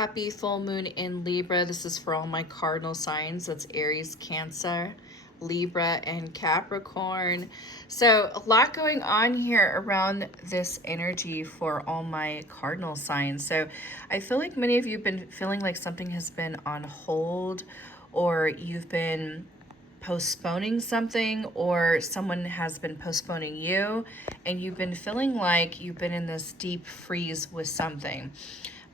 Happy full moon in Libra. This is for all my cardinal signs. That's Aries, Cancer, Libra, and Capricorn. So a lot going on here around this energy for all my cardinal signs. So I feel like many of you have been feeling like something has been on hold, or you've been postponing something, or someone has been postponing you, and you've been feeling like you've been in this deep freeze with something.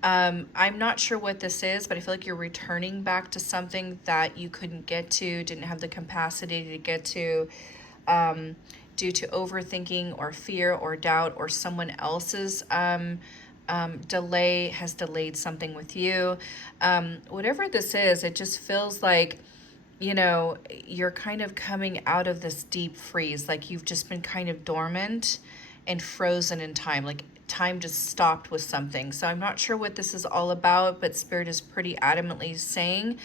I'm not sure what this is, but I feel like you're returning back to something that you couldn't get to, didn't have the capacity to get to, due to overthinking or fear or doubt, or someone else's delay has delayed something with you. Whatever this is, it just feels like, you're kind of coming out of this deep freeze, like you've just been kind of dormant and frozen in time, like time just stopped with something. So I'm not sure what this is all about, but Spirit is pretty adamantly saying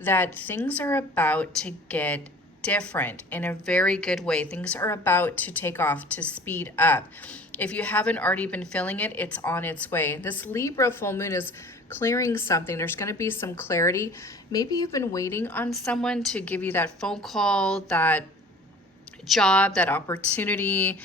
that things are about to get different in a very good way. Things are about to take off, to speed up. If you haven't already been feeling it, it's on its way. This Libra full moon is clearing something. There's going to be some clarity. Maybe you've been waiting on someone to give you that phone call, that job, that opportunity,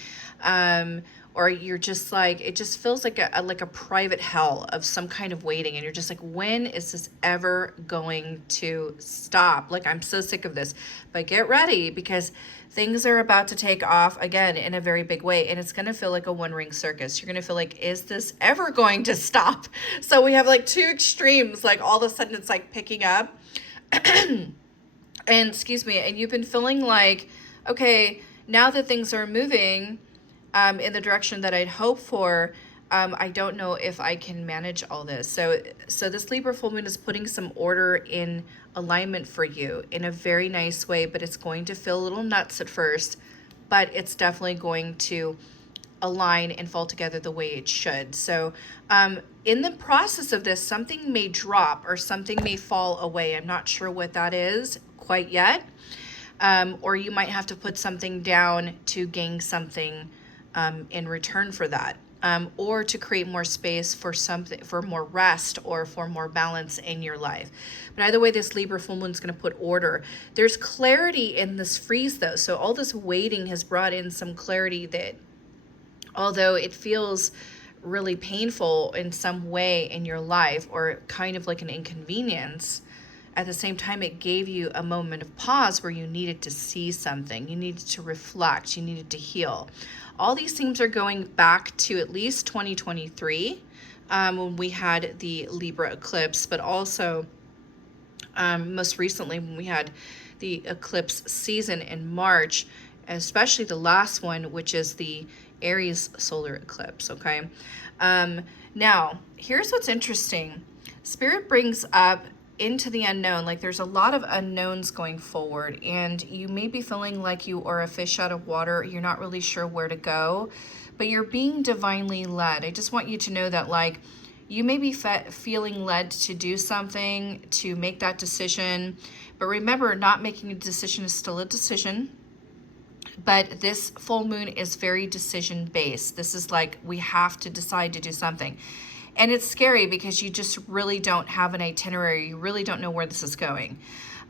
or you're just like, it just feels like a private hell of some kind of waiting, and you're just like, when is this ever going to stop? Like, I'm so sick of this. But get ready, because things are about to take off again in a very big way, and it's going to feel like a one-ring circus. You're going to feel like, is this ever going to stop? So we have like two extremes, like all of a sudden it's like picking up. And excuse me, and you've been feeling like, okay, now that things are moving in the direction that I'd hope for, I don't know if I can manage all this. So this Libra full moon is putting some order in alignment for you in a very nice way, but it's going to feel a little nuts at first, but it's definitely going to align and fall together the way it should. So in the process of this, something may drop or something may fall away. I'm not sure what that is quite yet. Or you might have to put something down to gain something in return for that, or to create more space for something, for more rest or for more balance in your life. But either way, this Libra full moon is going to put order. There's clarity in this freeze though. So all this waiting has brought in some clarity that, although it feels really painful in some way in your life, or kind of like an inconvenience, at the same time, it gave you a moment of pause where you needed to see something. You needed to reflect. You needed to heal. All these themes are going back to at least 2023, when we had the Libra eclipse, but also most recently when we had the eclipse season in March, especially the last one, which is the Aries solar eclipse, okay? Now, here's what's interesting. Spirit brings up into the unknown, like there's a lot of unknowns going forward, and you may be feeling like you are a fish out of water. You're not really sure where to go, but you're being divinely led. I just want you to know that, like, you may be feeling led to do something, to make that decision, but remember, not making a decision is still a decision. But this full moon is very decision based. This is like, we have to decide to do something. And it's scary because you just really don't have an itinerary. You really don't know where this is going.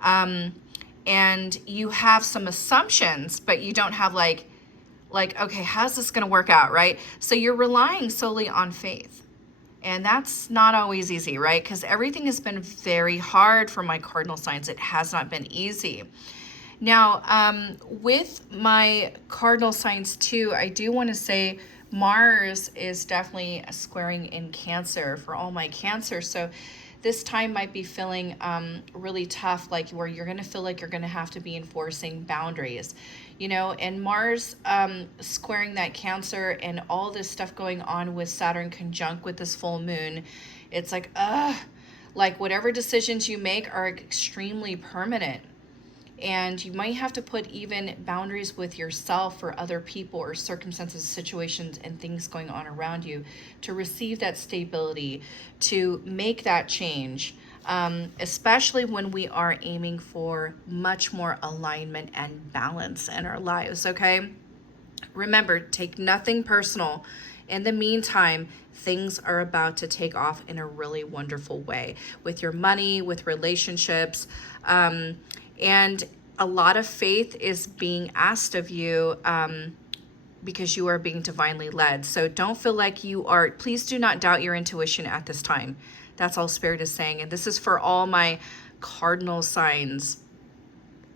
And you have some assumptions, but you don't have like, okay, how's this going to work out, right? So you're relying solely on faith. And that's not always easy, right? Because everything has been very hard for my cardinal signs. It has not been easy. Now, with my cardinal signs too, I do want to say Mars is definitely squaring in Cancer for all my Cancer. So this time might be feeling really tough, like where you're going to feel like you're going to have to be enforcing boundaries, and Mars squaring that Cancer, and all this stuff going on with Saturn conjunct with this full moon. It's like, like whatever decisions you make are extremely permanent. And you might have to put even boundaries with yourself or other people or circumstances, situations, and things going on around you to receive that stability, to make that change, especially when we are aiming for much more alignment and balance in our lives, okay? Remember, take nothing personal. In the meantime, things are about to take off in a really wonderful way with your money, with relationships, and a lot of faith is being asked of you, because you are being divinely led. So don't feel like you are, please do not doubt your intuition at this time. That's all Spirit is saying. And this is for all my cardinal signs.